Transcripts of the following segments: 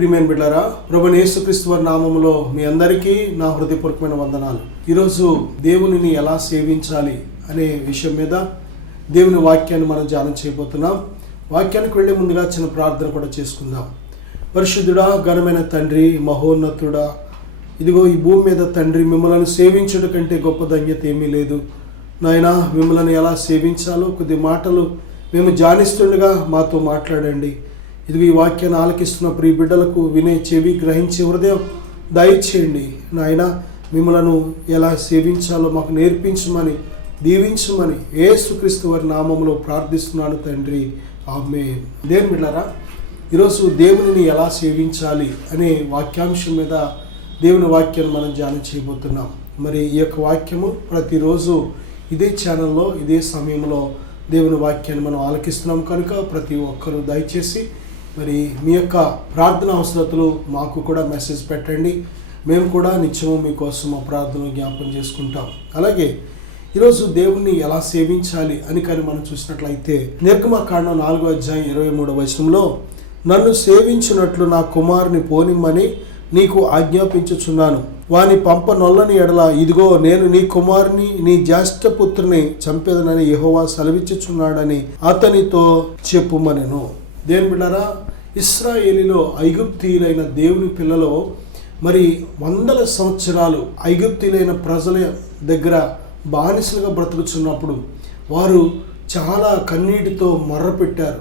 ప్రియమైన బిడ్డలారా, ప్రభువైన యేసుక్రీస్తు వారి నామములో మీ అందరికీ నా హృదయపూర్వకమైన వందనాలు. ఈరోజు దేవునిని ఎలా సేవించాలి అనే విషయం మీద దేవుని వాక్యాన్ని మనం ధ్యానం చేయబోతున్నాం. వాక్యానికి వెళ్లే ముందుగా చిన్న ప్రార్థన కూడా చేసుకుందాం. పరిశుద్ధుడా, ఘనమైన తండ్రి, మహోన్నతుడా, ఇదిగో ఈ భూమి మీద తండ్రి, మిమ్మల్ని సేవించుట కంటే గొప్ప ధన్యత ఏమీ లేదు నాయనా. మిమ్మల్ని ఎలా సేవించాలో కొద్ది మాటలు మేము ధ్యానిస్తుండగా మాతో మాట్లాడండి. ఇదిగో ఈ వాక్యాన్ని ఆలకిస్తున్న ప్రియ బిడ్డలకు వినే చెవి, గ్రహించే హృదయం దయచేయండి నాయన. మిమ్మలను ఎలా సేవించాలో మాకు నేర్పించమని, దీవించమని యేసుక్రీస్తు వారి నామములో ప్రార్థిస్తున్నాను తండ్రి, ఆమేన్. దేవుని బిడ్డలారా, ఈరోజు దేవునిని ఎలా సేవించాలి అనే వాక్యాంశం మీద దేవుని వాక్యాన్ని మనం ధ్యానం చేయబోతున్నాం. మరి ఈ యొక్క వాక్యము ప్రతిరోజు ఇదే ఛానల్లో ఇదే సమయంలో దేవుని వాక్యాన్ని మనం ఆలకిస్తున్నాం కనుక ప్రతి ఒక్కరూ దయచేసి మరి మీ యొక్క ప్రార్థన అవసరతలు మాకు కూడా మెసేజ్ పెట్టండి. మేము కూడా నిత్యము మీకోసం ఆ ప్రార్థన జ్ఞాపకం చేసుకుంటాం. అలాగే ఈరోజు దేవుణ్ణి ఎలా సేవించాలి అని కానీ మనం చూసినట్లయితే నిర్గమకాండం 4:23 నన్ను సేవించినట్లు నా కుమారుని పోనిమ్మని నీకు ఆజ్ఞాపించుచున్నాను. వాని పంప నొల్లని ఎడల ఇదిగో నేను నీ కుమారుని, నీ జ్యేష్ఠపుత్రుని చంపేదనని యెహోవా సెలవిచ్చుచున్నాడని అతనితో చెప్పుమనెను. దేవుని బిడ్డలారా, ఇశ్రాయేలీలో ఐగుప్తీయులైన దేవుని పిల్లలు మరి వందల సంవత్సరాలు ఐగుప్తీయులైన ప్రజల దగ్గర బానిసలుగా బ్రతుకుతున్నప్పుడు వారు చాలా కన్నీటితో మొర్రపెట్టారు.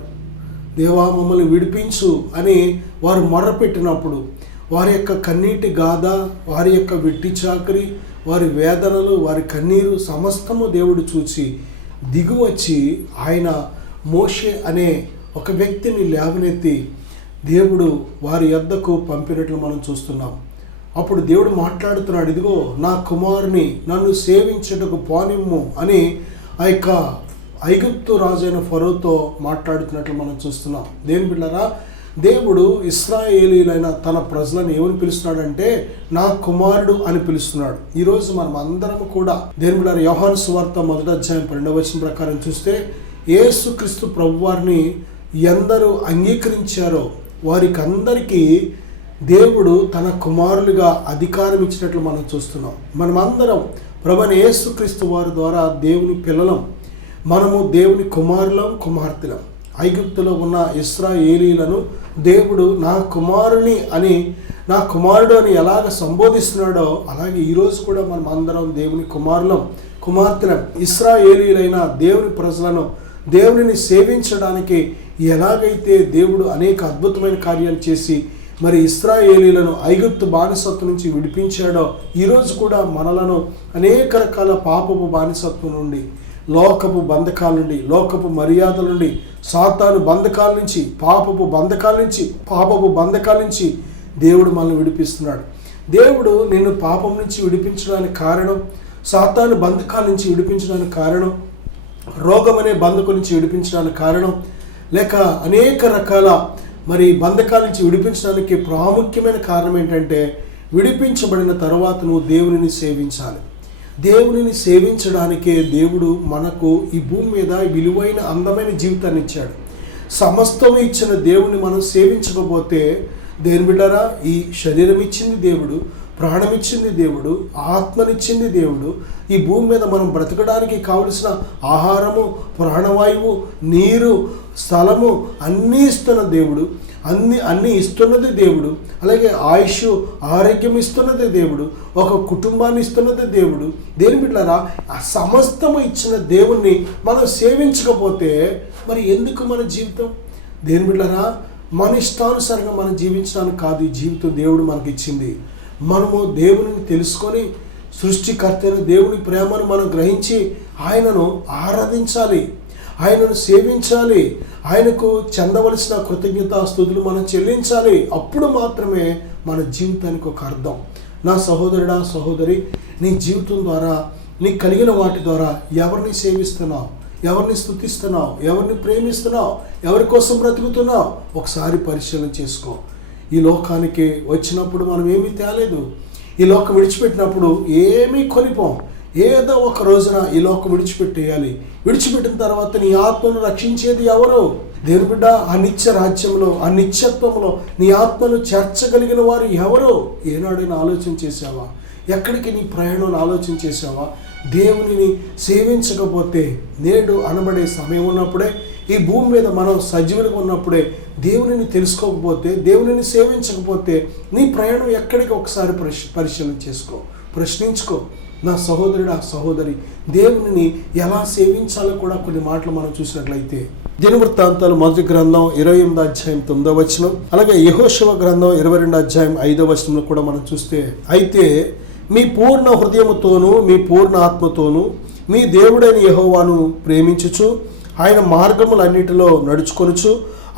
దేవా, మమ్మల్ని విడిపించు అని వారు మొర్రపెట్టినప్పుడు వారి యొక్క కన్నీటి గాథ, వారి యొక్క వెట్టి చాకరి, వారి వేదనలు, వారి కన్నీరు సమస్తము దేవుడు చూసి దిగువచ్చి ఆయన మోషే అనే ఒక వ్యక్తిని లేవనెత్తి దేవుడు వారి యొద్దకు పంపినట్లు మనం చూస్తున్నాం. అప్పుడు దేవుడు మాట్లాడుతున్నాడు, ఇదిగో నా కుమారుని నన్ను సేవించుటకు పోనిమ్ము అని ఆ యొక్క ఐగుప్తు రాజైన ఫరోతో మాట్లాడుతున్నట్లు మనం చూస్తున్నాం. దేవుని బిడ్డలారా, దేవుడు ఇశ్రాయేలీలైన తన ప్రజలను ఏమని పిలుస్తున్నాడంటే నా కుమారుడు అని పిలుస్తున్నాడు. ఈరోజు మనం అందరం కూడా దేవుని బిడ్డలారా, యోహాను సువార్త 1:12 ప్రకారం చూస్తే యేసుక్రీస్తు ప్రభువారిని ఎందరూ అంగీకరించారో వారికి అందరికీ దేవుడు తన కుమారులుగా అధికారం ఇచ్చినట్లు మనం చూస్తున్నాం. మనమందరం ప్రభువైన యేసుక్రీస్తు వారి ద్వారా దేవుని పిల్లలం. మనము దేవుని కుమారులం, కుమార్తెలం. ఐగుప్తులో ఉన్న ఇశ్రాయేలీలను దేవుడు నా కుమారుని అని, నా కుమారుడు అని ఎలాగ సంబోధిస్తున్నాడో అలాగే ఈరోజు కూడా మనం అందరం దేవుని కుమారులం, కుమార్తెలం. ఇశ్రాయేలీలైన దేవుని ప్రజలను దేవునిని సేవించడానికి ఎలాగైతే దేవుడు అనేక అద్భుతమైన కార్యాలు చేసి మరి ఇశ్రాయేలీలను ఐగుప్తు బానిసత్వం నుంచి విడిపించాడో ఈరోజు కూడా మనలను అనేక రకాల పాపపు బానిసత్వం నుండి, లోకపు బంధకాల నుండి, లోకపు మర్యాదల నుండి, సాతాను బంధకాల నుంచి, పాపపు బంధకాల నుంచి దేవుడు మనల్ని విడిపిస్తున్నాడు. దేవుడు నిన్ను పాపం నుంచి విడిపించడానికి కారణం, సాతాను బంధకాల నుంచి విడిపించడానికి కారణం, రోగం అనే బంధకం నుంచి విడిపించడానికి కారణం, లేక అనేక రకాల మరి బంధకాల నుంచి విడిపించడానికి ప్రాముఖ్యమైన కారణం ఏంటంటే విడిపించబడిన తర్వాత నువ్వు దేవునిని సేవించాలి. దేవునిని సేవించడానికే దేవుడు మనకు ఈ భూమి మీద విలువైన అందమైన జీవితాన్ని ఇచ్చాడు. సమస్తం ఇచ్చిన దేవుని మనం సేవించకపోతే, దేవుని బిడ్డలారా, ఈ శరీరం ఇచ్చింది దేవుడు, ప్రాణం ఇచ్చింది దేవుడు, ఆత్మనిచ్చింది దేవుడు. ఈ భూమి మీద మనం బ్రతకడానికి కావలసిన ఆహారము, ప్రాణవాయువు, నీరు, స్థలము అన్నీ ఇస్తున్న దేవుడు, అన్నీ ఇస్తున్నది దేవుడు. అలాగే ఆయుష్, ఆరోగ్యం ఇస్తున్నది దేవుడు, ఒక కుటుంబాన్ని ఇస్తున్నది దేవుడు. దేని బిడ్డలారా, ఆ సమస్తము ఇచ్చిన దేవుణ్ణి మనం సేవించకపోతే మరి ఎందుకు మన జీవితం? దేని బిడ్డలారా, మన ఇష్టానుసారంగా మనం జీవించడానికి కాదు ఈ జీవితం దేవుడు మనకి ఇచ్చింది. మనము దేవునిని తెలుసుకొని సృష్టికర్తను, దేవుని ప్రేమను మనం గ్రహించి ఆయనను ఆరాధించాలి, ఆయనను సేవించాలి, ఆయనకు చెందవలసిన కృతజ్ఞతాస్తుతులు మనం చెల్లించాలి. అప్పుడు మాత్రమే మన జీవితానికి ఒక అర్థం. నా సహోదరుడా, సహోదరి, నీ జీవితం ద్వారా, నీకు కలిగిన వాటి ద్వారా ఎవరిని సేవిస్తున్నావు, ఎవరిని స్తుతిస్తున్నావు, ఎవరిని ప్రేమిస్తున్నావు, ఎవరి కోసం బ్రతుకుతున్నావు ఒకసారి పరిశీలన చేసుకో. ఈ లోకానికి వచ్చినప్పుడు మనం ఏమీ తేలేదు. ఈ లోకం విడిచిపెట్టినప్పుడు ఏమీ కొనిపోం. ఏదో ఒక రోజున ఈ లోకం విడిచిపెట్టేయాలి. విడిచిపెట్టిన తర్వాత నీ ఆత్మను రక్షించేది ఎవరు? దేవుని బిడ్డ, ఆ నిత్య రాజ్యంలో, ఆ నిత్యత్వంలో నీ ఆత్మను చేర్చగలిగిన వారు ఎవరో ఏనాడైనా ఆలోచన చేశావా? ఎక్కడికి నీ ప్రయాణం ఆలోచన చేశావా? దేవునిని సేవించకపోతే, నేడు అనబడే సమయం ఉన్నప్పుడే, ఈ భూమి మీద మనం సజీవులుగా ఉన్నప్పుడే దేవునిని తెలుసుకోకపోతే, దేవునిని సేవించకపోతే నీ ప్రయాణం ఎక్కడికి ఒకసారి పరిశీలన చేసుకో, ప్రశ్నించుకో. నా సహోదరుడు, ఆ సహోదరి, దేవునిని ఎలా సేవించాలో కూడా కొన్ని మాటలు మనం చూసినట్లయితే, దినవృత్తాంతాలు 1 గ్రంథం 28 అధ్యాయం 9వ వచనం, అలాగే యెహోషువ గ్రంథం 22 అధ్యాయం 5వ వచనంలో కూడా మనం చూస్తే, అయితే మీ పూర్ణ హృదయముతోనూ మీ పూర్ణ ఆత్మతోనూ మీ దేవుడైన యెహోవాను ప్రేమించుచు ఆయన మార్గములన్నిటిలో నడుచుకొనుచు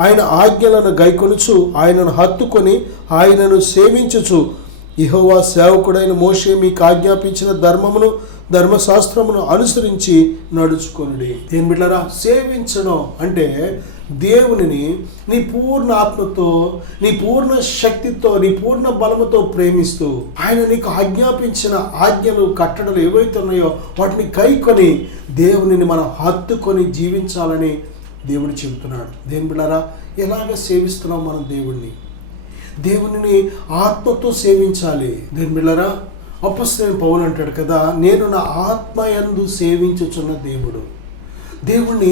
ఆయన ఆజ్ఞలను గైకొనుచు ఆయనను హత్తుకొని ఆయనను సేవించుచు యెహోవా సేవకుడైన మోషే మీకు ఆజ్ఞాపించిన ధర్మశాస్త్రమును అనుసరించి నడుచుకొనుడి. దేని బిడ్డలారా, సేవించడం అంటే దేవునిని నీ పూర్ణ ఆత్మతో, నీ పూర్ణ శక్తితో, నీ పూర్ణ బలముతో ప్రేమిస్తూ ఆయన నీకు ఆజ్ఞాపించిన ఆజ్ఞలు, కట్టడలు ఏవైతే ఉన్నాయో వాటిని కైకొని దేవునిని మనం హత్తుకొని జీవించాలని దేవుడు చెబుతున్నాడు. దేని బిడ్డలారా, ఎలాగ సేవిస్తున్నాం మనం దేవునిని ఆత్మతో సేవించాలి. దేని బిడ్డలారా, అపొస్తలుడైన పౌలు అంటాడు కదా, నేను నా ఆత్మయందు సేవించుచున్న దేవుడు. దేవుణ్ణి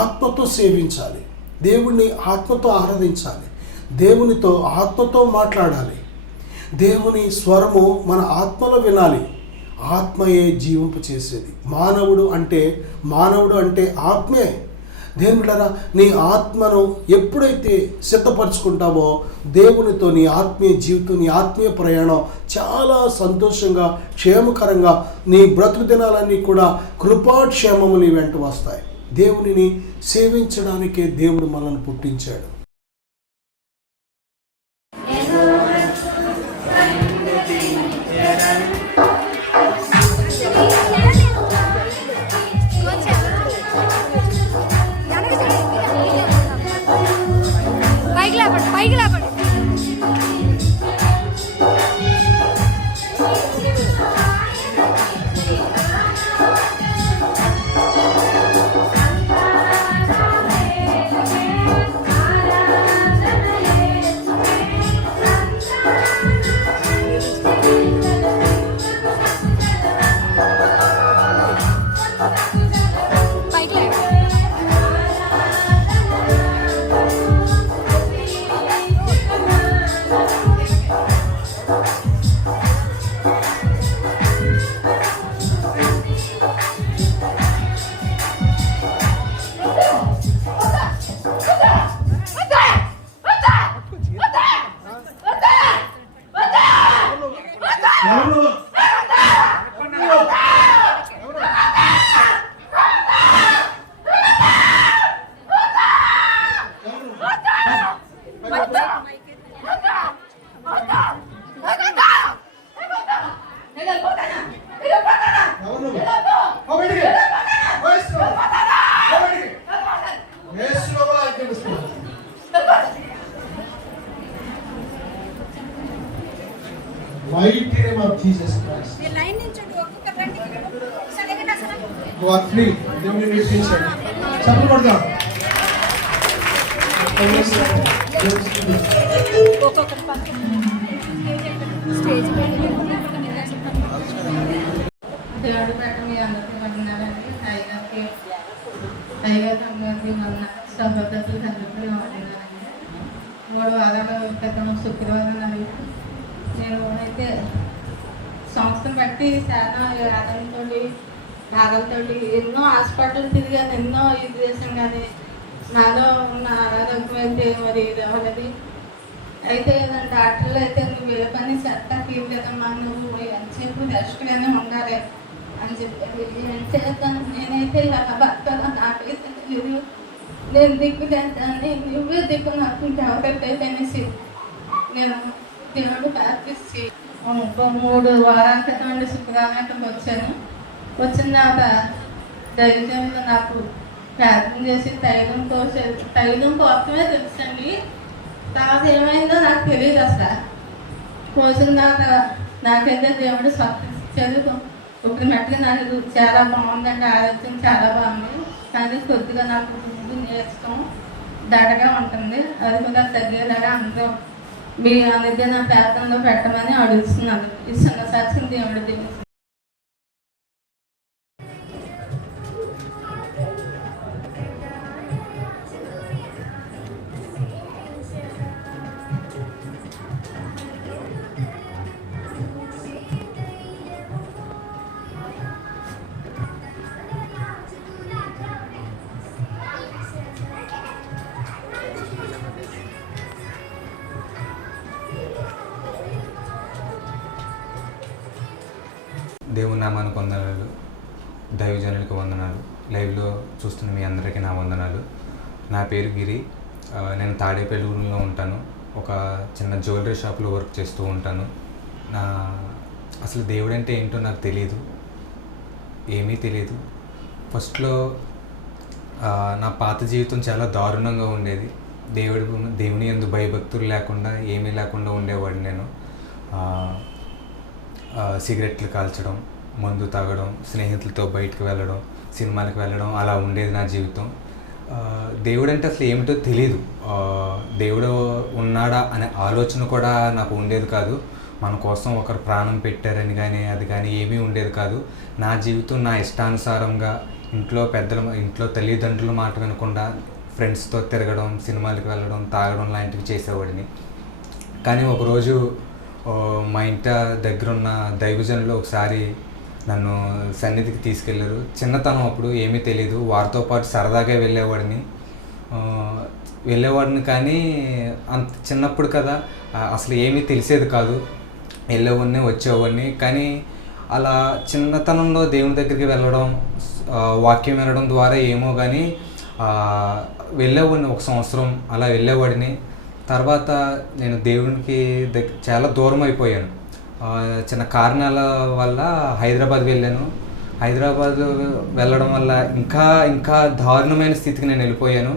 ఆత్మతో సేవించాలి, దేవుణ్ణి ఆత్మతో ఆరాధించాలి, దేవునితో ఆత్మతో మాట్లాడాలి, దేవుని స్వరము మన ఆత్మలో వినాలి. ఆత్మయే జీవింపు చేసేది. మానవుడు అంటే ఆత్మే. దేవుని బిడ్డలారా, నీ ఆత్మను ఎప్పుడైతే సిద్ధపరచుకుంటావో దేవునితో నీ ఆత్మీయ జీవితం, నీ ఆత్మీయ ప్రయాణం చాలా సంతోషంగా, క్షేమకరంగా, నీ బ్రతుకు దినాలన్నీ కూడా కృపాక్షేమములు వెంట వస్తాయి. దేవునిని సేవించడానికే దేవుడు మనల్ని పుట్టించాడు. పైకి లేపండి. Mighty name of Jesus Christ. You are free. Then you will finish it. Chapter what down? దేవుడు పెట్ట మీ అందరికీ వందనాలండి. టైగర్ అందరికీ సహోదరులు అందరికీ వందనాలండి. 3 వారాల క్రితం శుక్రవారం నేను అయితే సంస్థను బట్టి చాలా ఆదాయంతో, బాధలతో ఎన్నో హాస్పిటల్ తిరిగాను, ఎన్నో ఇది చేసాను. కానీ నాలో ఉన్న ఆరోగ్యం అయితే మరి ఇది అవ్వలేదు. అయితే డాక్టర్లు అయితే నువ్వు ఏ పని సెట్ తీయలేదమ్మా, నువ్వు ఎంతసేపు రెస్ట్గానే ఉండాలి అని చెప్పారు. ఏం చేద్దాను, నేనైతే ఇలా బతకాలో నాకైతే తెలియదు. నేను దిక్కు చేస్తాను, నువ్వే దిక్కు నాకు ఇంకెవరైతే అనేసి నేను దేవుడు ప్రార్థించి 3 వారాల క్రితం నుండి శుక్రవారం వచ్చాను. వచ్చిన తర్వాత దైవజనులు నాకు ప్రార్థన చేసి తైలం కోసమే తెలుసండి. తర్వాత ఏమైందో నాకు తెలియదు అసలు. పోసిన తర్వాత నాకైతే దేవుడు స్వప్న ఇచ్చారు. ఇప్పుడు మట్టుగా నాకు చాలా బాగుందండి, ఆరోగ్యం చాలా బాగుంది. కానీ కొద్దిగా నాకు ముందు నేర్చుకోం దడగా ఉంటుంది. అది కూడా తగ్గేలాగా అందరూ మీ అనుదిన ప్రార్థనలో పెట్టమని అడుగుతున్నాను. ఈ చిన్న సాక్షిని దేవుడు దీవించు. దేవుని నామానికి వందనాలు, దైవజనులకు వందనాలు, లైవ్లో చూస్తున్న మీ అందరికీ నా వందనాలు. నా పేరు గిరి. నేను తాడేపల్లిలో ఉంటాను. ఒక చిన్న జ్యువెలరీ షాప్లో వర్క్ చేస్తూ ఉంటాను. అసలు దేవుడు అంటే ఏంటో నాకు తెలియదు, ఏమీ తెలియదు. ఫస్ట్లో నా పాత జీవితం చాలా దారుణంగా ఉండేది. దేవుని యందు భయభక్తులు లేకుండా ఏమీ లేకుండా ఉండేవాడిని నేను. సిగరెట్లు కాల్చడం, మందు తాగడం, స్నేహితులతో బయటకు వెళ్ళడం, సినిమాలకు వెళ్ళడం, అలా ఉండేది నా జీవితం. దేవుడు అంటే అసలు ఏమిటో తెలియదు. దేవుడు ఉన్నాడా అనే ఆలోచన కూడా నాకు ఉండేది కాదు. మన కోసం ఒకరు ప్రాణం పెట్టారని కానీ అది కానీ ఏమీ ఉండేది కాదు. నా జీవితం నా ఇష్టానుసారంగా ఇంట్లో తల్లిదండ్రుల మాట వినకుండా ఫ్రెండ్స్తో తిరగడం, సినిమాలకు వెళ్ళడం, తాగడం లాంటివి చేసేవాడిని. కానీ ఒకరోజు మా ఇంటి దగ్గర ఉన్న దైవజనులు ఒకసారి నన్ను సన్నిధికి తీసుకెళ్ళారు. చిన్నతనం అప్పుడు ఏమీ తెలియదు. వారితో పాటు సరదాగా వెళ్ళేవాడిని కానీ అంత చిన్నప్పుడు కదా, అసలు ఏమీ తెలిసేది కాదు. వెళ్ళేవాడిని, వచ్చేవాడిని. కానీ అలా చిన్నతనంలో దేవుని దగ్గరికి వెళ్ళడం, వాక్యం వినడం ద్వారా ఏమో కానీ వెళ్ళేవాడిని. 1 సంవత్సరం అలా వెళ్ళేవాడిని. తర్వాత నేను దేవునికి చాలా దూరం అయిపోయాను. చిన్న కారణాల వల్ల హైదరాబాద్ వెళ్ళాను. హైదరాబాద్ వెళ్ళడం వల్ల ఇంకా దారుణమైన స్థితికి నేను వెళ్ళిపోయాను.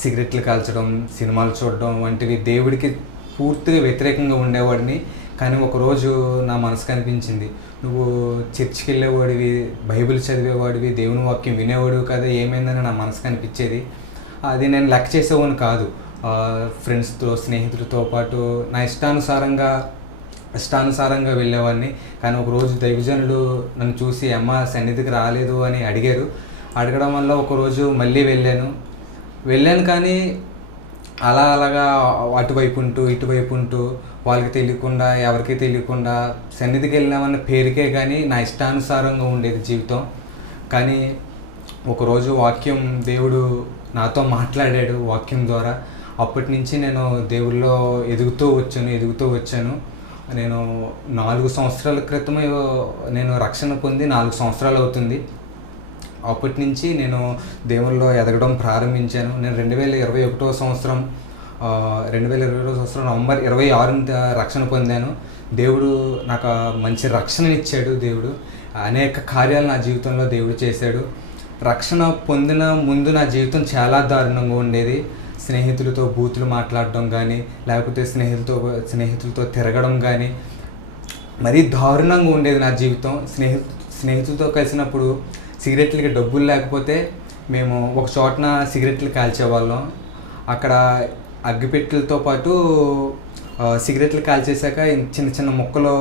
సిగరెట్లు కాల్చడం, సినిమాలు చూడడం వంటివి దేవుడికి పూర్తిగా వ్యతిరేకంగా ఉండేవాడిని. కానీ ఒకరోజు నా మనసుకు అనిపించింది, నువ్వు చర్చికి వెళ్ళేవాడివి, బైబిల్ చదివేవాడివి, దేవుని వాక్యం వినేవాడివి కదా, ఏమైందని నా మనసుకు అనిపించేది. అది నేను లెక్క చేసేవాడిని కాదు. ఫ్రెండ్స్తో, స్నేహితులతో పాటు నా ఇష్టానుసారంగా వెళ్ళేవాడిని. కానీ ఒకరోజు దైవజనులు నన్ను చూసి అమ్మ సన్నిధికి రాలేదు అని అడగడం వల్ల ఒకరోజు మళ్ళీ వెళ్ళాను. కానీ అలాగా అటువైపు ఉంటూ వాళ్ళకి తెలియకుండా, ఎవరికి తెలియకుండా సన్నిధికి వెళ్ళామన్న పేరుకే కానీ నా ఇష్టానుసారంగా ఉండేది జీవితం. కానీ ఒకరోజు దేవుడు నాతో మాట్లాడాడు వాక్యం ద్వారా. అప్పటి నుంచి నేను దేవుళ్ళో ఎదుగుతూ వచ్చాను. నేను 4 సంవత్సరాల క్రితమే నేను రక్షణ పొంది 4 సంవత్సరాలు అవుతుంది. అప్పటి నుంచి నేను దేవుళ్ళో ఎదగడం ప్రారంభించాను. నేను 2021 సంవత్సరం నవంబర్ 26 రక్షణ పొందాను. దేవుడు నాకు మంచి రక్షణనిచ్చాడు. దేవుడు అనేక కార్యాలు నా జీవితంలో దేవుడు చేశాడు. రక్షణ పొందిన ముందు నా జీవితం చాలా దారుణంగా ఉండేది. స్నేహితులతో బూతులు మాట్లాడడం కానీ, లేకపోతే స్నేహితులతో తిరగడం కానీ మరీ దారుణంగా ఉండేది నా జీవితం. స్నేహితులతో కలిసినప్పుడు సిగరెట్లకి డబ్బులు లేకపోతే మేము ఒక చోటన సిగరెట్లు కాల్చేవాళ్ళం. అక్కడ అగ్గిపెట్టెలతో పాటు సిగరెట్లు కాల్చేసాక చిన్న చిన్న ముక్కలు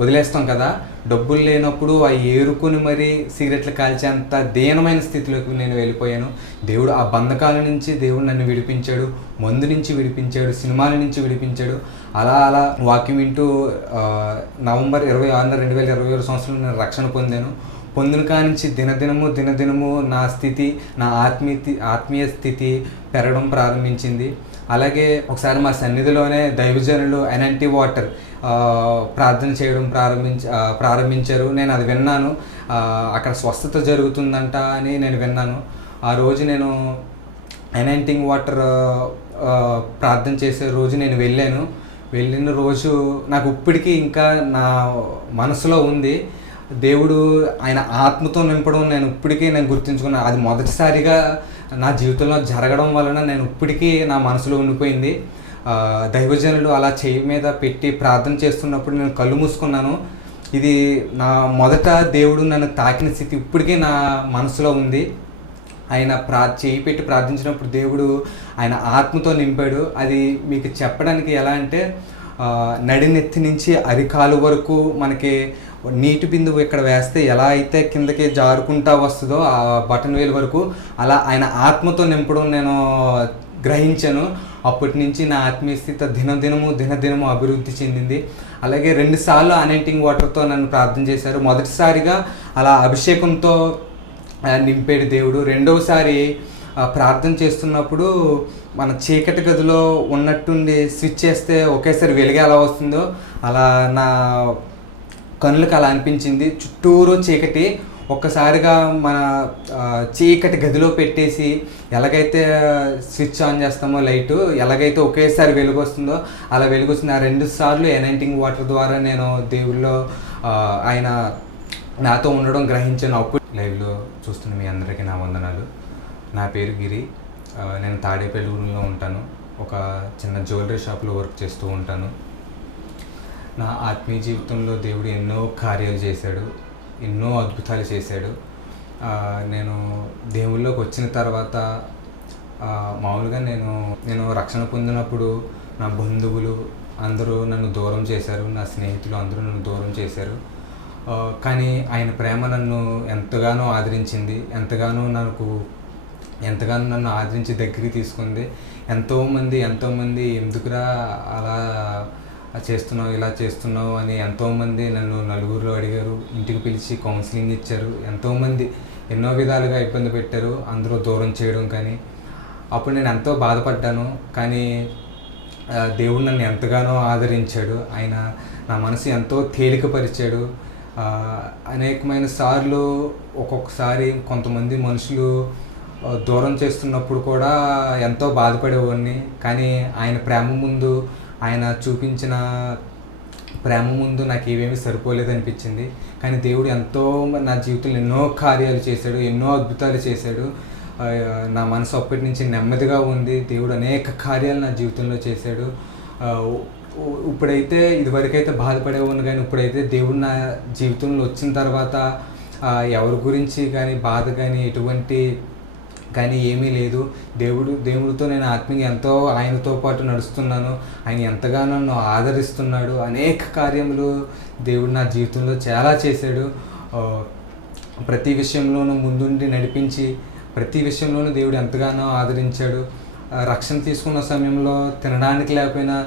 వదిలేస్తాం కదా, డబ్బులు లేనప్పుడు అవి ఏరుకొని మరీ సిగరెట్లు కాల్చేంత దీనమైన స్థితిలోకి నేను వెళ్ళిపోయాను. దేవుడు ఆ బంధకాల నుంచి దేవుడు నన్ను విడిపించాడు, మందు నుంచి విడిపించాడు, సినిమాల నుంచి విడిపించాడు. అలా వాక్యం వింటూ నవంబర్ 26, 2021 సంవత్సరంలో నేను రక్షణ పొందిన కానించి దినదినము నా స్థితి, నా ఆత్మీయ స్థితి పెరగడం ప్రారంభించింది. అలాగే ఒకసారి మా సన్నిధిలోనే దైవజనులు ఎన్ఎన్టీ వాటర్ ప్రార్థన చేయడం ప్రారంభించారు. నేను అది విన్నాను. అక్కడ స్వస్థత జరుగుతుందంట అని నేను విన్నాను. ఆ రోజు నేను ఎన్ఎన్టింగ్ వాటర్ ప్రార్థన చేసే రోజు నేను వెళ్ళిన రోజు నాకు ఇప్పటికీ ఇంకా నా మనసులో ఉంది. దేవుడు ఆయన ఆత్మతో నింపడం నేను ఇప్పటికీ గుర్తుంచుకున్నాను. అది మొదటిసారిగా నా జీవితంలో జరగడం వలన నేను ఇప్పటికీ నా మనసులో ఉండిపోయింది. దైవజనులు అలా చెయ్యి మీద పెట్టి ప్రార్థన చేస్తున్నప్పుడు నేను కళ్ళు మూసుకున్నాను. ఇది నా మొదట దేవుడు నన్ను తాకిన స్థితి ఇప్పటికీ నా మనసులో ఉంది. ఆయన చేయి పెట్టి ప్రార్థించినప్పుడు దేవుడు ఆయన ఆత్మతో నింపాడు. అది మీకు చెప్పడానికి ఎలా అంటే నడినెత్తి నుంచి అరికాలు వరకు మనకి నీటి బిందువు ఇక్కడ వేస్తే ఎలా అయితే కిందకి జారుకుంటా వస్తుందో ఆ బటన్ వేలు వరకు అలా ఆయన ఆత్మతో నింపడం నేను గ్రహించాను. అప్పటి నుంచి నా ఆత్మీయ స్థితి దినదినము అభివృద్ధి చెందింది. అలాగే 2 సార్లు అనెంటింగ్ వాటర్తో నన్ను ప్రార్థన చేశారు. మొదటిసారిగా అలా అభిషేకంతో నింపేడు దేవుడు. రెండవసారి ప్రార్థన చేస్తున్నప్పుడు మన చీకటి గదిలో ఉన్నట్టుండి స్విచ్ చేస్తే ఒకేసారి వెలుగు ఎలా వస్తుందో అలా నా కనులకు అలా అనిపించింది. చుట్టూరు చీకటి, ఒక్కసారిగా మన చీకటి గదిలో పెట్టేసి ఎలాగైతే స్విచ్ ఆన్ చేస్తామో లైటు, ఎలాగైతే ఒకేసారి వెలుగు వస్తుందో అలా వెలుగు వస్తుంది. ఆ 2 సార్లు ఎనైటింగ్ వాటర్ ద్వారా నేను దేవుళ్ళో ఆయన నాతో ఉండడం గ్రహించాను. అప్పుడు లైవ్లో చూస్తున్న మీ అందరికీ నా వందనాలు. నా పేరు గిరి. నేను తాడేపల్లిలో ఉంటాను. ఒక చిన్న జ్యువెలరీ షాప్లో వర్క్ చేస్తూ ఉంటాను. నా ఆత్మీయ జీవితంలో దేవుడు ఎన్నో కార్యాలు చేశాడు, ఎన్నో అద్భుతాలు చేశాడు. నేను దేవుళ్ళలోకి వచ్చిన తర్వాత మామూలుగా నేను రక్షణ పొందినప్పుడు నా బంధువులు అందరూ నన్ను దూరం చేశారు, నా స్నేహితులు అందరూ నన్ను దూరం చేశారు. కానీ ఆయన ప్రేమ నన్ను ఎంతగానో ఆదరించింది, ఎంతగానో నన్ను ఆదరించి దగ్గరికి తీసుకుంది. ఎంతోమంది ఎందుకురా అలా చేస్తున్నావు, ఇలా చేస్తున్నావు అని ఎంతోమంది నన్ను నలుగురిలో అడిగారు, ఇంటికి పిలిచి కౌన్సిలింగ్ ఇచ్చారు. ఎంతోమంది ఎన్నో విధాలుగా ఇబ్బంది పెట్టారు, అందరూ దూరం చేయడం. కానీ అప్పుడు నేను ఎంతో బాధపడ్డాను. కానీ దేవుడు నన్ను ఎంతగానో ఆదరించాడు. ఆయన నా మనసు ఎంతో తేలికపరిచాడు. అనేకమైన సార్లు ఒక్కొక్కసారి కొంతమంది మనుషులు దూరం చేస్తున్నప్పుడు కూడా ఎంతో బాధపడేవాడిని. కానీ ఆయన చూపించిన ప్రేమ ముందు నాకు ఏమేమి సరిపోలేదనిపించింది. కానీ దేవుడు ఎంతో నా జీవితంలో ఎన్నో కార్యాలు చేశాడు, ఎన్నో అద్భుతాలు చేశాడు. నా మనసు అప్పటి నుంచి నెమ్మదిగా ఉంది. దేవుడు అనేక కార్యాలు నా జీవితంలో చేశాడు. ఇప్పుడైతే ఇదివరకైతే బాధపడేవాడిని, కానీ ఇప్పుడైతే దేవుడు నా జీవితంలో వచ్చిన తర్వాత ఎవరి గురించి కానీ బాధ కానీ ఎటువంటి కానీ ఏమీ లేదు. దేవుడితో నేను ఆత్మీయంగా ఎంతో ఆయనతో పాటు నడుస్తున్నాను. ఆయన ఎంతగానో నన్ను ఆదరిస్తున్నాడు. అనేక కార్యములు దేవుడు నా జీవితంలో చాలా చేశాడు. ప్రతి విషయంలోనూ ముందుండి నడిపించి ప్రతి విషయంలోనూ దేవుడు ఎంతగానో ఆదరించాడు. రక్షణ తీసుకున్న సమయంలో తినడానికి లేకపోయినా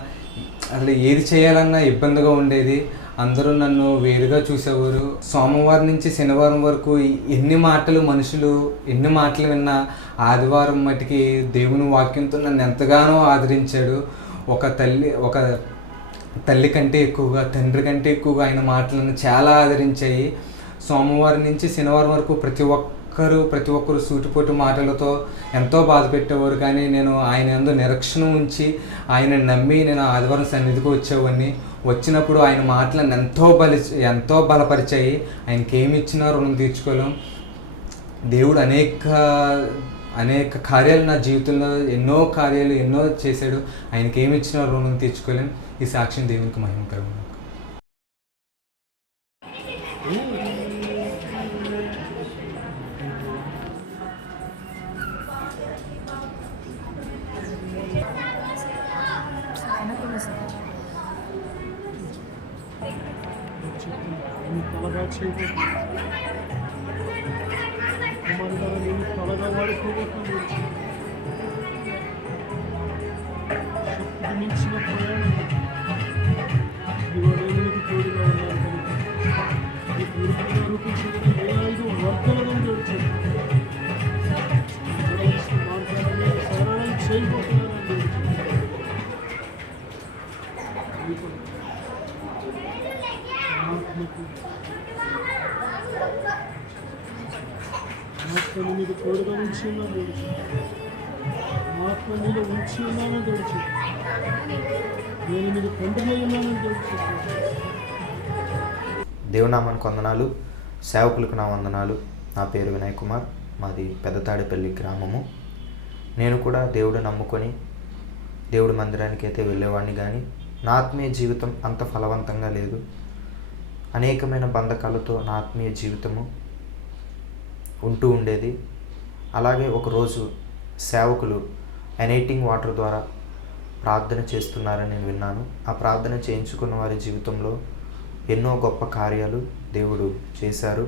అసలు ఏది చేయాలన్నా ఇబ్బందిగా ఉండేది. అందరూ నన్ను వేరుగా చూసేవారు. సోమవారం నుంచి శనివారం వరకు ఎన్ని మాటలు విన్నా ఆదివారం మటుకి దేవుని వాక్యంతో నన్ను ఎంతగానో ఆదరించాడు. ఒక తల్లి కంటే ఎక్కువగా, తండ్రి కంటే ఎక్కువగా ఆయన మాటలను చాలా ఆదరించాయి. సోమవారం నుంచి శనివారం వరకు ప్రతి ఒక్కరు సూటిపోటు మాటలతో ఎంతో బాధ పెట్టేవారు. కానీ నేను ఆయన యందు నిరీక్షణ ఉంచి ఆయన నమ్మి నేను ఆదివారం సన్నిధికి వచ్చేవాడిని. వచ్చినప్పుడు ఆయన మాటలను ఎంతో బలపరిచాయి. ఆయనకి ఏమి ఇచ్చినా రుణం తీర్చుకోలేం. దేవుడు అనేక కార్యాలు నా జీవితంలో ఎన్నో చేశాడు. ఆయనకి ఏమి ఇచ్చినా రుణం తీర్చుకోలేం. ఈ సాక్ష్యం దేవునికి మహిమకరం. ఆత్మను మీద తోడుగా ఉంచి ఉన్నాను, ఆత్మ మీద ఉంచి ఉన్నానని తెలుసు. నేను మీద తండ్రిలో ఉన్నానని తెలుసు. దేవునామానికి వందనాలు, సేవకులకు నా వందనాలు. నా పేరు వినయ్ కుమార్, మాది పెద్దతాడేపల్లి గ్రామము. నేను కూడా దేవుడు నమ్ముకొని దేవుడి మందిరానికి అయితే వెళ్ళేవాడిని, కానీ నా ఆత్మీయ జీవితం అంత ఫలవంతంగా లేదు. అనేకమైన బంధకాలతో నా ఆత్మీయ జీవితము ఉంటూ ఉండేది. అలాగే ఒకరోజు సేవకులు ఎనైటింగ్ వాటర్ ద్వారా ప్రార్థన చేస్తున్నారని నేను విన్నాను. ఆ ప్రార్థన చేయించుకున్న వారి జీవితంలో ఎన్నో గొప్ప కార్యాలు దేవుడు చేశారు.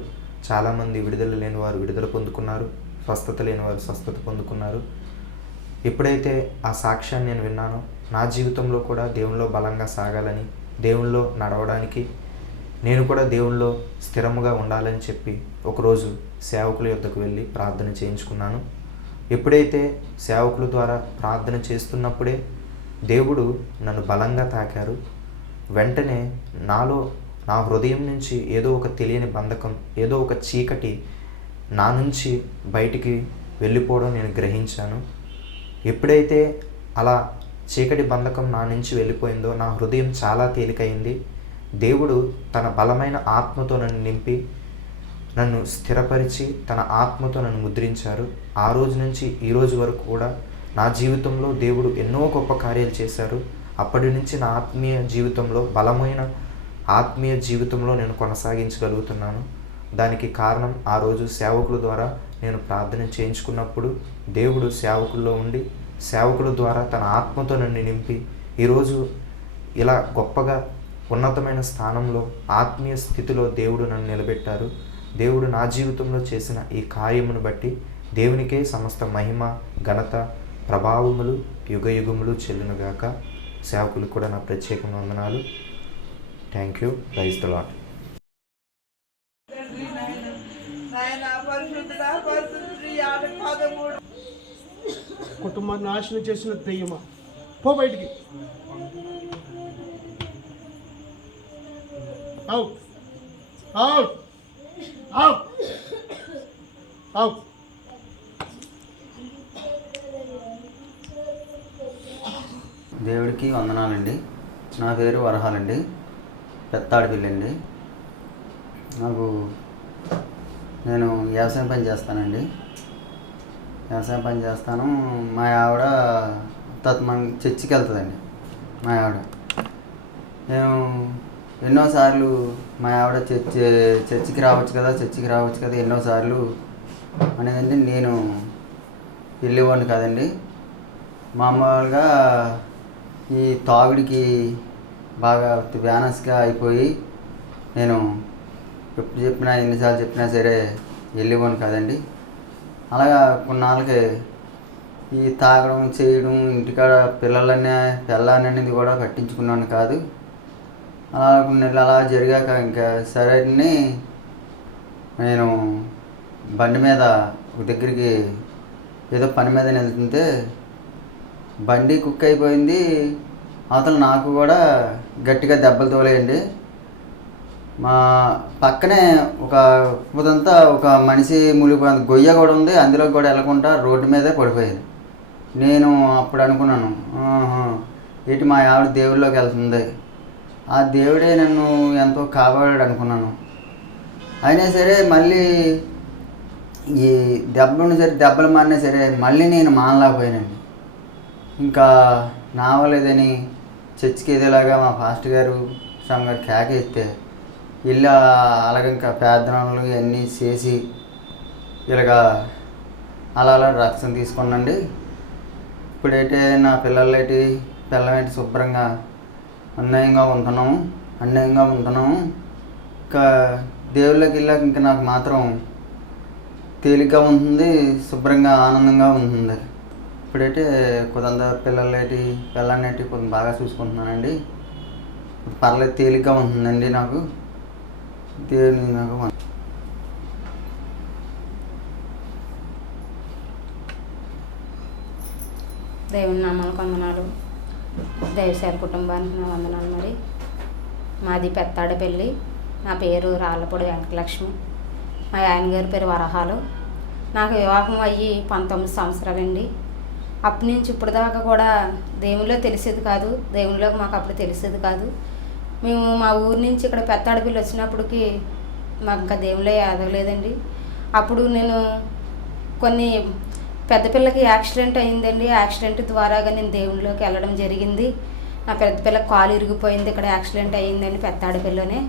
చాలామంది విడుదల లేని వారు విడుదల పొందుకున్నారు, స్వస్థత లేని వారు స్వస్థత పొందుకున్నారు. ఎప్పుడైతే ఆ సాక్ష్యాన్ని నేను విన్నానో నా జీవితంలో కూడా దేవునిలో బలంగా సాగాలని, దేవునిలో నడవడానికి, నేను కూడా దేవునిలో స్థిరముగా ఉండాలని చెప్పి ఒకరోజు సేవకుల యొద్దకు వెళ్ళి ప్రార్థన చేయించుకున్నాను. ఎప్పుడైతే సేవకుల ద్వారా ప్రార్థన చేస్తున్నప్పుడే దేవుడు నన్ను బలంగా తాకారు. వెంటనే నా హృదయం నుంచి ఏదో ఒక తెలియని బంధకం, ఏదో ఒక చీకటి నా నుంచి బయటికి వెళ్ళిపోవడం నేను గ్రహించాను. ఎప్పుడైతే అలా చీకటి బంధకం నా నుంచి వెళ్ళిపోయిందో నా హృదయం చాలా తేలికైంది. దేవుడు తన బలమైన ఆత్మతో నన్ను నింపి నన్ను స్థిరపరిచి తన ఆత్మతో నన్ను ముద్రించారు. ఆ రోజు నుంచి ఈ రోజు వరకు కూడా నా జీవితంలో దేవుడు ఎన్నో గొప్ప కార్యాలు చేశారు. అప్పటి నుంచి నా ఆత్మీయ జీవితంలో బలమైన ఆత్మీయ జీవితంలో నేను కొనసాగించగలుగుతున్నాను. దానికి కారణం ఆ రోజు సేవకుల ద్వారా నేను ప్రార్థన చేయించుకున్నప్పుడు దేవుడు సేవకుల్లో ఉండి సేవకుల ద్వారా తన ఆత్మతో నన్ను నింపి ఈరోజు ఇలా గొప్పగా ఉన్నతమైన స్థానంలో ఆత్మీయ స్థితిలో దేవుడు నన్ను నిలబెట్టారు. దేవుడు నా జీవితంలో చేసిన ఈ కార్యమును బట్టి దేవునికే సమస్త మహిమ, ఘనత, ప్రభావములు యుగయుగములు చెల్లునుగాక. సేవకులకు కూడా నా ప్రత్యేకమైన వందనాలు. Thank you. Praise the lord. కుటుంబాన్ని నాశనం చేసిన దెయ్యమా, పో బయటికి. Out out out out. దేవుడికి వందనాలండి. నా పేరు వరహాలండి, పెత్తాడిపిల్లండి. నేను వ్యవసాయం పని చేస్తానండి. వ్యవసాయం పని చేస్తాను. మా ఆవిడ మన చర్చికి వెళ్తుందండి. మా ఆవిడ నేను ఎన్నోసార్లు మా ఆవిడ చర్చికి రావచ్చు కదా ఎన్నోసార్లు అనేదండి. నేను వెళ్ళేవాడిని కాదండి. మామూలుగా ఈ తాగుడికి బాగా బ్యాలెన్స్గా అయిపోయి నేను ఎప్పుడు చెప్పినా ఎన్నిసార్లు చెప్పినా సరే వెళ్ళేవాడిని కాదండి. అలాగా కొన్నాళ్ళకి ఈ తాగడం చేయడం, ఇంటికాడ పిల్లలనేది కూడా పట్టించుకున్నాను కాదు. అలా కొన్ని నెలలు అలా జరిగాక ఇంకా సరే నేను బండి మీద ఒక దగ్గరికి ఏదో పని మీద వెళ్తుంటే బండి కుక్ అయిపోయింది. అవతల నాకు కూడా గట్టిగా దెబ్బలు తోలేయండి. మా పక్కనే ఒక ఉదంతా ఒక మనిషి మునిగిపోయింది. గొయ్య కూడా ఉంది, అందులో కూడా వెళ్ళకుండా రోడ్డు మీదే పడిపోయింది. నేను అప్పుడు అనుకున్నాను, ఏంటి మా ఆవిడ దేవుళ్ళలోకి వెళ్తుంది, ఆ దేవుడే నన్ను ఎంతో కాపాడాడు అనుకున్నాను. అయినా సరే మళ్ళీ ఈ దెబ్బలు మారినా సరే మళ్ళీ నేను మానలేకపోయానండి. ఇంకా నావలేదని చర్చికి ఏదేలాగా మా పాస్టర్ గారు స్వామి గారు కేకేస్తే ఇలా అలాగ ఇంకా ప్రార్థనలు ఇవన్నీ చేసి ఇలాగా అలా రక్షణ తీసుకున్నాండి. ఇప్పుడైతే నా పిల్లలేటి శుభ్రంగా అన్యాయంగా ఉంటున్నాము. ఇంకా దేవుళ్ళకి వెళ్ళాక ఇంకా నాకు మాత్రం తేలిగ్గా ఉంటుంది, శుభ్రంగా ఆనందంగా ఉంటుంది. ఇప్పుడైతే కొంత పిల్లలనేటి కొంచెం బాగా చూసుకుంటున్నానండి. పర్లేదు, తేలిగ్గా ఉంటుందండి నాకు. దేవుని నాకు దేవుని నామాలకు వందనాలు. దైవసేవ కుటుంబానికి నా వందనాలు. మరి మాది పెత్తాడపల్లి. నా పేరు రాళ్ళపూడి వెంకటలక్ష్మి. మా ఆయన గారి పేరు వరహాలు. నాకు వివాహం అయ్యి 19 సంవత్సరాలండి. అప్పటి నుంచి ఇప్పుడు దాకా కూడా దేవునిలో తెలిసేది కాదు, దేవునిలోకి మాకు అప్పుడు తెలిసేది కాదు. మేము మా ఊరి నుంచి ఇక్కడ పెత్తాడపల్లి వచ్చినప్పటికి మాకు ఇంకా దేవునిలో ఎదగలేదండి. అప్పుడు నేను కొన్ని పెద్ద పిల్లకి యాక్సిడెంట్ అయిందండి. యాక్సిడెంట్ ద్వారాగా నేను దేవునిలోకి వెళ్ళడం జరిగింది. నా పెద్ద పిల్లకి కాలు ఇరిగిపోయింది. ఇక్కడ యాక్సిడెంట్ అయ్యిందండి పెత్తాడపల్లిలోనే.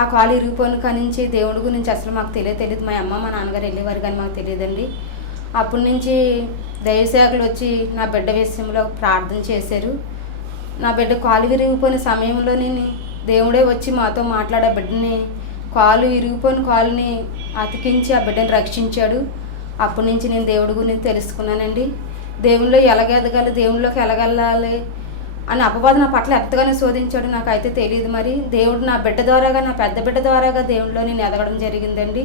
ఆ కాలు ఇరిగిపోయిన కాడి నుంచి దేవుడి గురించి అసలు మాకు తెలియదు. మా అమ్మ మా నాన్నగారు వెళ్ళేవారు కానీ మాకు తెలియదండి. అప్పటి నుంచి దైవసేవకులు వచ్చి నా బిడ్డ విషయంలో ప్రార్థన చేశారు. నా బిడ్డ కాలు విరిగిపోయిన సమయంలోని దేవుడే వచ్చి మాతో మాట్లాడే బిడ్డని కాలు విరిగిపోయిన కాలుని అతికించి ఆ బిడ్డని రక్షించాడు. అప్పటి నుంచి నేను దేవుడి గురించి తెలుసుకున్నానండి. దేవుళ్ళు ఎలాగెదగాలి, దేవుళ్ళలోకి ఎలాగెళ్ళాలి అని అపవాదం నా పట్ల ఎంతగానో శోధించాడు నాకైతే తెలియదు. మరి దేవుడు నా బిడ్డ ద్వారాగా, నా పెద్ద బిడ్డ ద్వారాగా దేవుళ్ళలో నేను ఎదగడం జరిగిందండి.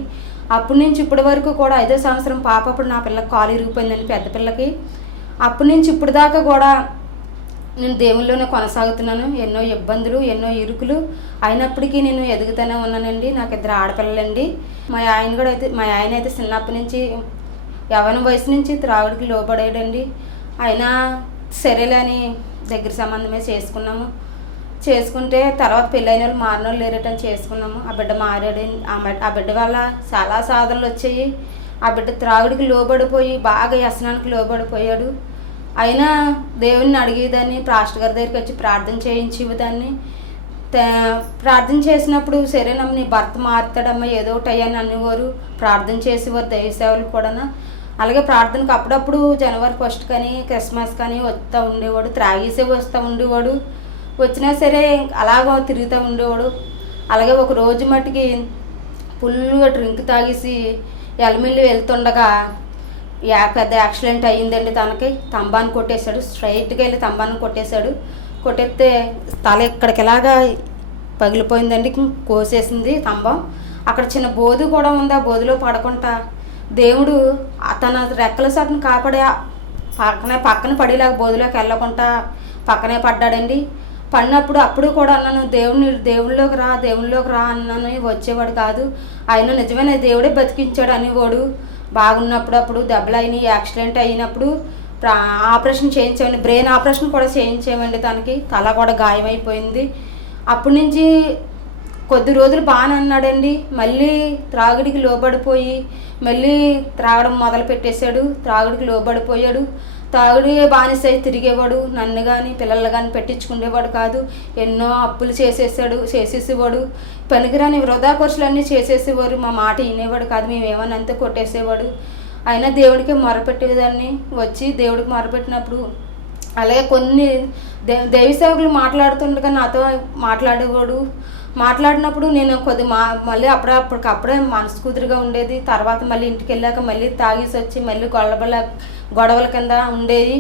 అప్పటి నుంచి ఇప్పటి వరకు కూడా 5వ సంవత్సరం పాప అప్పుడు నా పిల్లకి కాలు ఇరిగిపోయిందండి, పెద్ద పిల్లకి. అప్పటి నుంచి ఇప్పుడు దాకా కూడా నేను దేవుళ్ళలోనే కొనసాగుతున్నాను. ఎన్నో ఇబ్బందులు, ఎన్నో ఇరుకులు అయినప్పటికీ నేను ఎదుగుతూనే ఉన్నానండి. నాకు 2 ఆడపిల్లలండి. మా ఆయన అయితే చిన్నప్పటి నుంచి యవ్వన వయసు నుంచి త్రాగుడికి లోబడేయండి. అయినా సరేలే అని దగ్గర సంబంధమే చేసుకున్నాము. చేసుకుంటే తర్వాత పెళ్ళైన వాళ్ళు మారిన వాళ్ళు లేరటని చేసుకున్నాము. ఆ బిడ్డ మారాడు. ఆ బిడ్డ వల్ల చాలా సాధనలు వచ్చాయి. ఆ బిడ్డ త్రాగుడికి లోబడిపోయి బాగా వ్యసనానికి లోబడిపోయాడు. అయినా దేవుడిని అడిగేదాన్ని, పాస్టర్ గారి దగ్గరికి వచ్చి ప్రార్థన చేయించేదాన్ని. ప్రార్థన చేసినప్పుడు సరేనమ్మ నీ భర్త మారుతాడమ్మా ఏదో ఒకటి అయ్యాని అనేవారు. ప్రార్థన చేసేవారు దైవ సేవలు కూడా. అలాగే ప్రార్థనకు అప్పుడప్పుడు జనవరి 1 కానీ క్రిస్మస్ కానీ వస్తూ ఉండేవాడు. త్రాగేసే వస్తూ ఉండేవాడు. వచ్చినా సరే అలాగ తిరుగుతూ ఉండేవాడు. అలాగే ఒక రోజు మట్టుకి ఫుల్గా డ్రింక్ తాగేసి ఎలమిల్లి వెళ్తుండగా పెద్ద యాక్సిడెంట్ అయ్యిందండి. తనకి తంబాన్ని కొట్టేశాడు. స్ట్రైట్గా వెళ్ళి తంబాన్ని కొట్టేశాడు. కొట్టేస్తే తల ఇక్కడికి ఇలాగా పగిలిపోయిందండి, కోసేసింది తంబం. అక్కడ చిన్న బోధు కూడా ఉంది. ఆ బోధులో పడకుండా దేవుడు తన రెక్కల సాటును కాపాడే పక్కన పడేలాగా బోధులోకి వెళ్ళకుండా పక్కనే పడ్డాడండి. పడినప్పుడు అప్పుడు కూడా అన్నాను, దేవుళ్ళలోకి రా అన్నాను. వచ్చేవాడు కాదు. ఆయన నిజమైన దేవుడే బతికించాడు అనేవాడు. బాగున్నప్పుడు అప్పుడు దెబ్బలు అయినాయి, యాక్సిడెంట్ అయినప్పుడు ఆపరేషన్ చేయించామండి. బ్రెయిన్ ఆపరేషన్ కూడా చేయించామండి. తనకి తల కూడా గాయమైపోయింది. అప్పటి నుంచి కొద్ది రోజులు బాగానే అన్నాడండి. మళ్ళీ త్రాగుడికి లోబడిపోయి మళ్ళీ త్రాగడం మొదలు పెట్టేశాడు. త్రాగుడికి లోబడిపోయాడు. తాగుడు బానిసై తిరిగేవాడు. నన్ను కానీ పిల్లలు కానీ పెట్టించుకునేవాడు కాదు. ఎన్నో అప్పులు చేసేసేవాడు. పనికిరాని వృధా ఖర్చులన్నీ చేసేసేవారు. మా మాట వినేవాడు కాదు. మేమేమన్నా అంతే కొట్టేసేవాడు. అయినా దేవుడికి మొరపెట్టేదాన్ని. వచ్చి దేవుడికి మొరపెట్టినప్పుడు అలాగే కొన్ని దైవ సేవకులు మాట్లాడుతుండగా నాతో మాట్లాడేవాడు. మాట్లాడినప్పుడు నేను మళ్ళీ అప్పటికప్పుడే మనసు కుదురుగా ఉండేది. తర్వాత మళ్ళీ ఇంటికి వెళ్ళాక మళ్ళీ తాగేసి వచ్చి మళ్ళీ గొడవల కింద ఉండేది.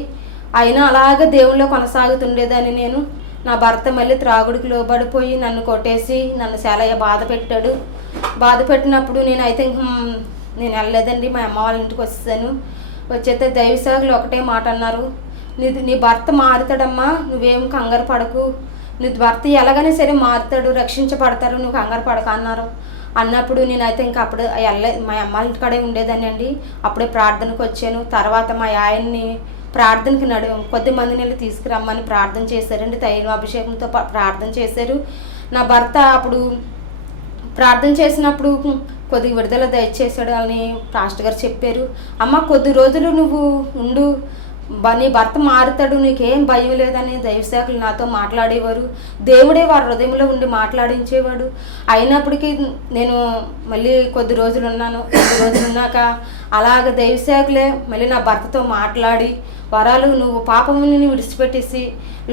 అయినా అలాగే దేవుళ్ళలో కొనసాగుతుండేదాన్ని నేను. నా భర్త మళ్ళీ త్రాగుడికి లోబడిపోయి నన్ను కొట్టేసి నన్ను చాలా బాధ పెట్టినప్పుడు నేనైతే నేను వెళ్ళలేదండి. మా అమ్మ వాళ్ళ ఇంటికి వచ్చేసాను. వచ్చేస్తే దైవ సేవకులు ఒకటే మాట అన్నారు, నీ భర్త మారుతాడమ్మా, నువ్వేం కంగారు పడకు, నీ భర్త ఎలాగైనా సరే మారుతాడు, రక్షించబడతారు, నువ్వు కంగారు పడక అన్నారు. అన్నప్పుడు నేనైతే ఇంకా అప్పుడు మా అమ్మ ఇంటికాడే ఉండేదాన్ని అండి. అప్పుడే ప్రార్థనకు వచ్చాను. తర్వాత మా ఆయన్ని ప్రార్థనకి కొద్ది మందిని వెళ్ళి తీసుకురమ్మని ప్రార్థన చేశారండి. తైలాభిషేకంతో ప్రార్థన చేశారు. నా భర్త అప్పుడు ప్రార్థన చేసినప్పుడు కొద్దిగా విడుదల దయచేశాడు అని పాస్టర్ గారు చెప్పారు. అమ్మ కొద్ది రోజులు నువ్వు ఉండు, నీ భర్త మారుతాడు, నీకేం భయం లేదని దైవసేవకులు నాతో మాట్లాడేవారు. దేవుడే వారి హృదయంలో ఉండి మాట్లాడించేవాడు. అయినప్పటికీ నేను మళ్ళీ కొద్ది రోజులు ఉన్నాక అలాగ దైవసేవకులే మళ్ళీ నా భర్తతో మాట్లాడి, వరాలు నువ్వు పాపముని విడిచిపెట్టేసి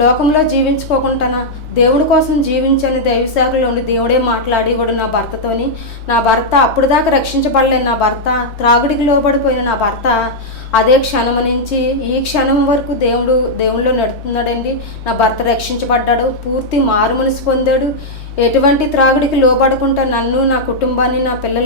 లోకంలో జీవించుకోకుండా దేవుడి కోసం జీవించని దైవసేవకులు ఉండి దేవుడే మాట్లాడేవాడు నా భర్తతోని. నా భర్త అప్పుడు దాకా రక్షించబడలేని నా భర్త, త్రాగుడికి లోబడిపోయిన నా భర్త అదే క్షణం నుంచి ఈ క్షణం వరకు దేవుళ్ళో నడుస్తున్నాడండి. నా భర్త రక్షించబడ్డాడు, పూర్తి మారు మనసు పొందాడు. ఎటువంటి త్రాగుడికి లోబడకుండా నన్ను, నా కుటుంబాన్ని, నా పిల్లలు